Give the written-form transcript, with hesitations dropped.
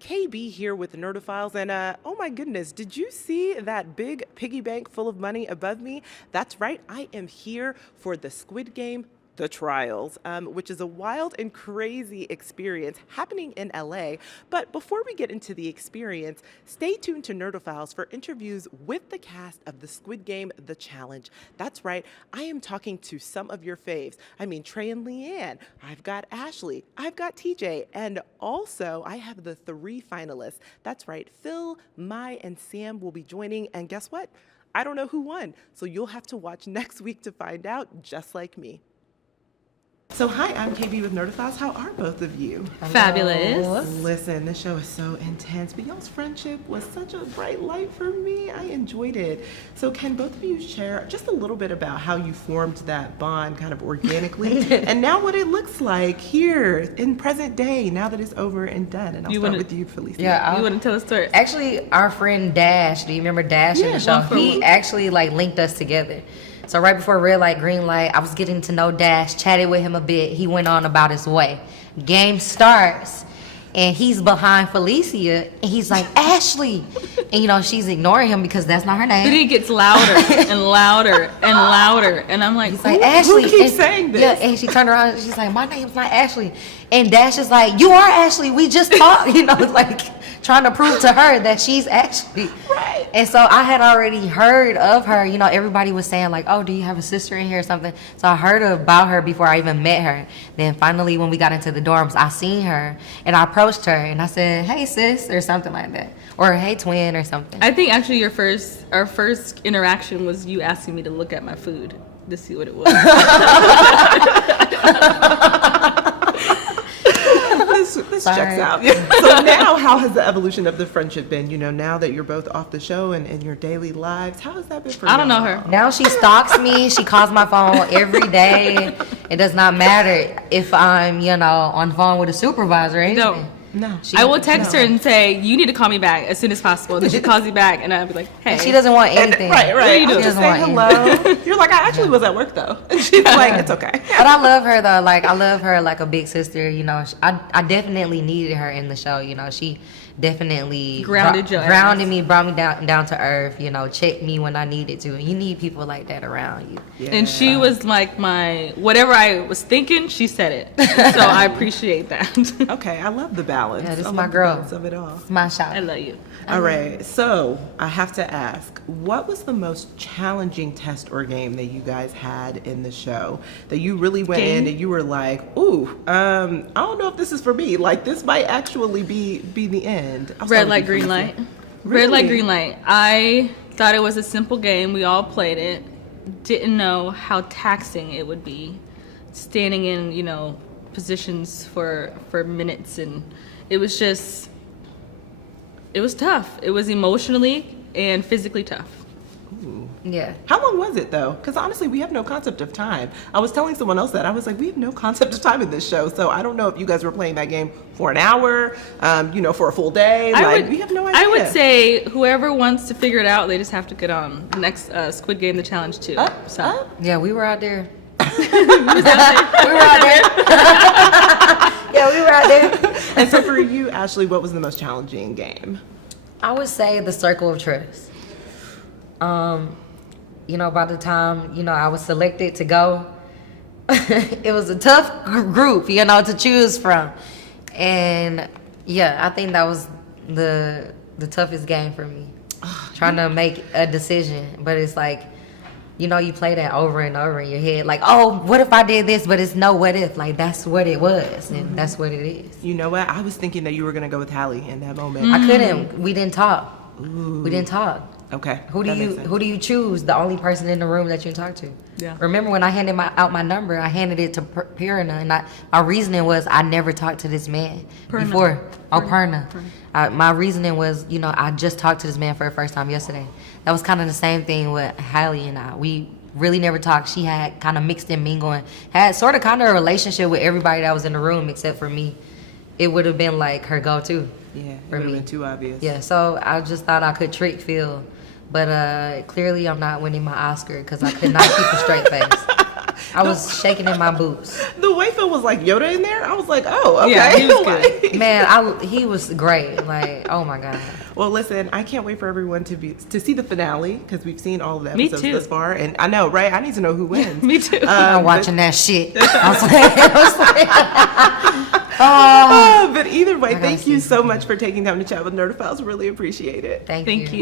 KB here with Nerdophiles, and oh my goodness, did you see that big piggy bank full of money above me? That's right, I am here for the Squid Game, the trials, which is a wild and crazy experience happening in LA. But before we get into the experience, stay tuned to Nerdophiles for interviews with the cast of the Squid Game, The Challenge. That's right, I am talking to some of your faves. I mean, Trey and Leanne, I've got Ashley, I've got TJ, and also I have the 3 finalists. That's right, Phil, Mai, and Sam will be joining, and guess what? I don't know who won, so you'll have to watch next week to find out, just like me. So hi, I'm KB with Nerdophiles. How are both of you? Fabulous. Listen, this show is so intense, but y'all's friendship was such a bright light for me. I enjoyed it. So can both of you share just a little bit about how you formed that bond kind of organically and now what it looks like here in present day, now that it's over and done? And I'll start with you, Phalisia. Yeah, You want to tell a story? Actually, our friend Dash, do you remember Dash in the show? He actually linked us together. So right before red light, green light, I was getting to know Dash, chatted with him a bit. He went on about his way. Game starts, and he's behind Phalisia, and he's like, Ashley. And, she's ignoring him because that's not her name. But he gets louder and louder and louder. And I'm like, he's like, Ashley. Who keeps saying this? Yeah, and she turned around, and she's like, my name's not Ashley. And Dash is like, you are Ashley. We just talked, trying to prove to her that she's Ashley. Right. And so I had already heard of her. Everybody was saying oh, do you have a sister in here or something? So I heard about her before I even met her. Then finally, when we got into the dorms, I seen her and I approached her and I said, hey sis, or something like that. Or hey twin or something. I think actually our first interaction was you asking me to look at my food to see what it was. This checks out. So now, how has the evolution of the friendship been? Now that you're both off the show and in your daily lives, how has that been for you? I don't know her. Now she stalks me. She calls my phone every day. It does not matter if I'm, on the phone with a supervisor or anything. No. I will text her and say, you need to call me back as soon as possible. Then she calls me back and I'll be like, hey. And she doesn't want anything. Right. What are you doing? Just say hello. You're like, I actually was at work though. And she's like, it's okay. But I love her though. I love her like a big sister. I definitely needed her in the show. She definitely grounded me, brought me down to earth. Checked me when I needed to. You need people like that around you. Yeah. And she was like whatever I was thinking, she said it. So I appreciate that. Okay, I love the balance. Yeah, this I is my love the girl. balance of it all. It's my shot. I love you. All right, so I have to ask, what was the most challenging test or game that you guys had in the show that you really went in and you were like, ooh, I don't know if this is for me. This might actually be the end. Red light, green light. Really? Red light, green light. I thought it was a simple game. We all played it. Didn't know how taxing it would be. Standing in, positions for minutes, and it was tough. It was emotionally and physically tough. Ooh. Yeah. How long was it though? Because honestly, we have no concept of time. I was telling someone else that. I was like, we have no concept of time in this show. So I don't know if you guys were playing that game for an hour, for a full day. We have no idea. I would say whoever wants to figure it out, they just have to get on the next Squid Game, the challenge too. Yeah, we were out there. We were out there. Yeah, we were out there. And so for you, Ashley, what was the most challenging game? I would say the circle of trust. By the time, I was selected to go, it was a tough group, to choose from. And yeah, I think that was the toughest game for me. Trying to make a decision, but it's you play that over and over in your head. Oh, what if I did this? But it's no what if. That's what it was, and that's what it is. You know what? I was thinking that you were going to go with Hallie in that moment. I couldn't. We didn't talk. Ooh. We didn't talk. Okay. Who do you choose? The only person in the room that you can talk to. Yeah. Remember when I handed out my number, I handed it to Perna, and my reasoning was I never talked to this man before. Perna. My reasoning was, I just talked to this man for the first time yesterday. That was kind of the same thing with Hallie and I. We really never talked. She had kind of mixed and mingling, had sort of kind of a relationship with everybody that was in the room except for me. It would have been her go-to. Yeah, it for would have me. been too obvious. Yeah, so I just thought I could trick Phil. But clearly I'm not winning my Oscar because I could not keep a straight face. I was shaking in my boots. The way Phil was like Yoda in there, I was like, oh, okay. Yeah, he was good. Like- Man, he was great. Like, oh my god. Well, listen, I can't wait for everyone to see the finale because we've seen all of the Me episodes too. thus far, and I know, right? I need to know who wins. Me too. I'm watching that shit. I was like, oh, But either way, gotta thank you see. so much for taking time to chat with Nerdophiles. Really appreciate it. thank Thank you. you.